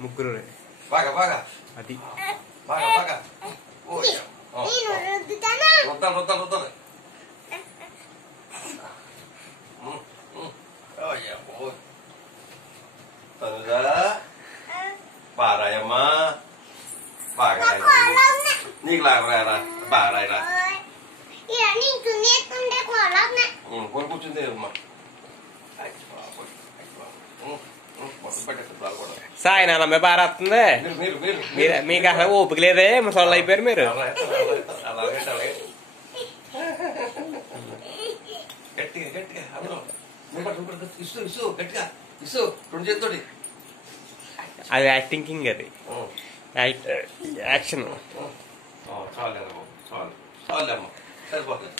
ముగ్గురు అది బారాయమ్మా బాగా నీకు లాగరా బారాయరా కూర్చుంది అమ్మా సాయి నాన్న బాగా వస్తుంది మీకు అసలు ఓపిక లేదే ముసళ్ళు అయిపోయారు మీరు గట్టిగా గట్టిగా ఇసు గట్టిగా ఇసు రెండు చేతితోటి అది యాక్టింగ్ కింగ్ అది యాక్షన్ చాలు చాలు చాలమ్మా సరిపోతుంది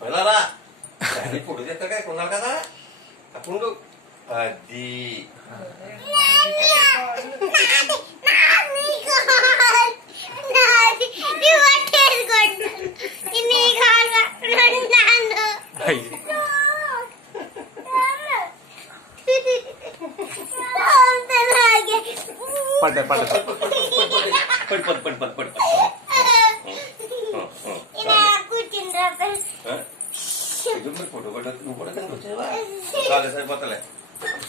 వెళ్ళారా పొడి చేస్తాడు కొన్నాడు కదా అప్పుడు అది పడ్డ పడ్డ పడి పడి పడి పడి పడి చాలే సరిపోతలే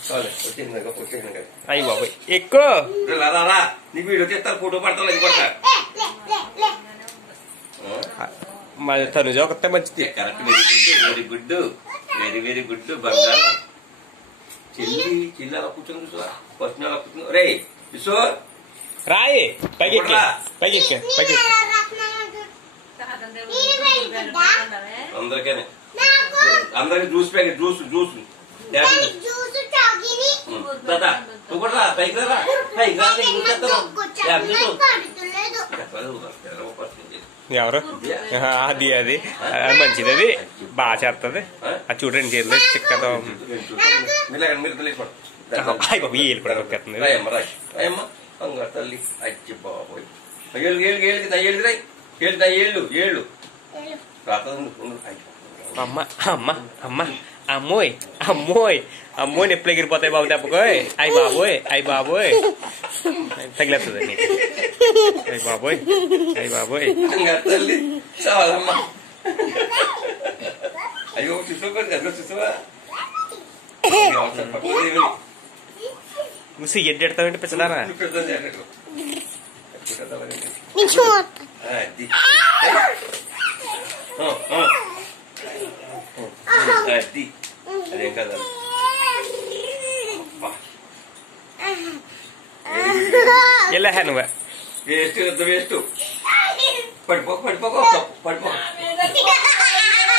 చాలే వచ్చింది వచ్చింది అయ్యి బాబాయ్ ఎక్కువ రా నీ వీడియో తీస్తారు ఫోటో పడతా ఇది కొట్ట తనుజ ఒకటే మంచిది correct very good very very good బంగారం చెల్లి చెల్లి అలా కూర్చొని చూసా ఫస్ట్ అలా కూర్చుని రే విశ్వ రాయి పైకి పైకి పైకి అందరికీ అందరికి జ్యూస్ ప్యాకెట్ జ్యూస్ జ్యూస్ దాదా నువ్వు కూడా పైకి రా పైకి ఎవరు అది అది మంచిది అది బాగా చేస్తుంది అది చూడండి చేతిలో చిక్కతో వీలు కూడా నొక్కేస్తుంది తల్లి అచ్చి బాబోయ్ ఏళ్ళు ఏళ్ళు ఏళ్ళకి ఏళ్ళు ఏళ్ళు ఏళ్ళు ఏళ్ళు అమ్మ అమ్మ అమ్మ అమ్మోయ్ అమ్మోయ్ అమ్మోయ్ ఎప్పుడు ఎగిరిపోతాయి బాబు దెబ్బకోయ్ అయ్యి బాబోయ్ అయ్యి బాబోయ్ తగిలేస్తుంది నీకు అయ్యి బాబోయ్ అయ్యి బాబోయ్ తల్లి చాలమ్మా అయ్యో చూసుకోండి అదో చూసావా ముసి ఎడ్డెడతావంటే పిచ్చదారా అదేం కదా ఎలా నువ్వు వేస్ట్ వేస్ట్ పడిపోక పడిపోక పడిపోక